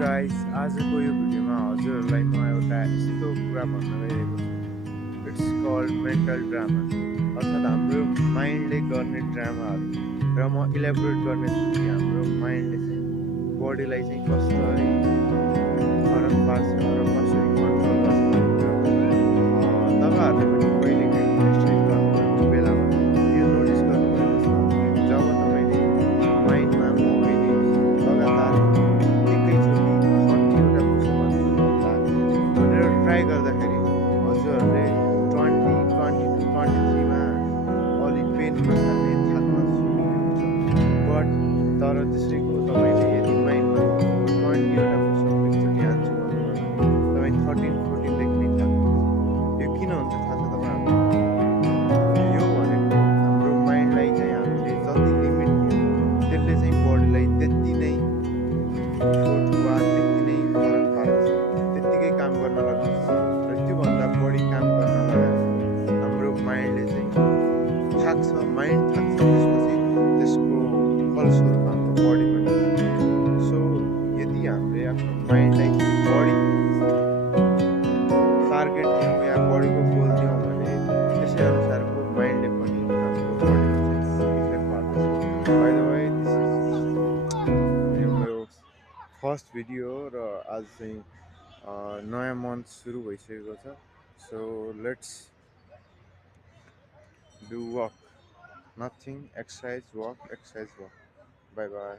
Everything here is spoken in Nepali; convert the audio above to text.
गाइस आजको यो भिडियोमा हजुरहरूलाई म एउटा यस्तो कुरा भन्न गइरहेको छु। इट्स कल्ड मेन्टल ड्रामा, अर्थात् हाम्रो माइन्डले गर्ने ड्रामाहरू। र म इलेबोरेट गर्नेछु कि हाम्रो माइन्डले चाहिँ बडीलाई चाहिँ कसरी फरक पार्छ र कसरी कन्ट्रोल गर्छ। तपाईँहरूले पनि कहिलेकाहीँ एक्सर्साइज गर्नुभएको बेलामा यो नोटिस गर्नुभएको छ कि जब तपाईँले माइन्डमा म अहिले लगातार एकैचोटि 30वटा पुसअपहरू गर्दा भनेर ट्राई गर्दाखेरि हजुरहरूले 20, 22, 23मा अलिक पेन हुन थाल्ने थाक्न सुरु हुन्छ। बट तर त्यसैको तपाईँले यदि माइन्डमा 20वटा पुसअप एकचोटि हान्छु भन्नुभयो भने तपाईँ 13, 14देखि नै थाक्नुहुन्छ। यो किन हुन्छ थाहा छ तपाईँहरूलाई? यो भनेको हाम्रो माइन्डलाई चाहिँ हामीले जति लिमिट दियो त्यसले चाहिँ बडीलाई त्यति नै इफोर्ट वा त्यति नै फरक पार्दछ, त्यत्तिकै काम गर्न लाग्दछ। र त्योभन्दा बढी काम गर्न लगाएर हाम्रो माइन्डले चाहिँ थाक्छ, माइन्ड थाक्छ, त्यसपछि त्यसको फलस्वरूप हाम्रो बडी पनि थाक्छ। सो यदि हामीले आफ्नो माइन्डलाई बढी टार्गेट दियौँ या बडीको गोल दियौँ भने त्यसै अनुसारको माइन्डले पनि हाम्रो बडीमा चाहिँ इफेक्ट पार्दछ। बाइ द वे यो मेरो फर्स्ट भिडियो हो र आज चाहिँ नयाँ मन्थ सुरु भइसकेको छ। So let's do work, nothing, exercise work, exercise work. By by.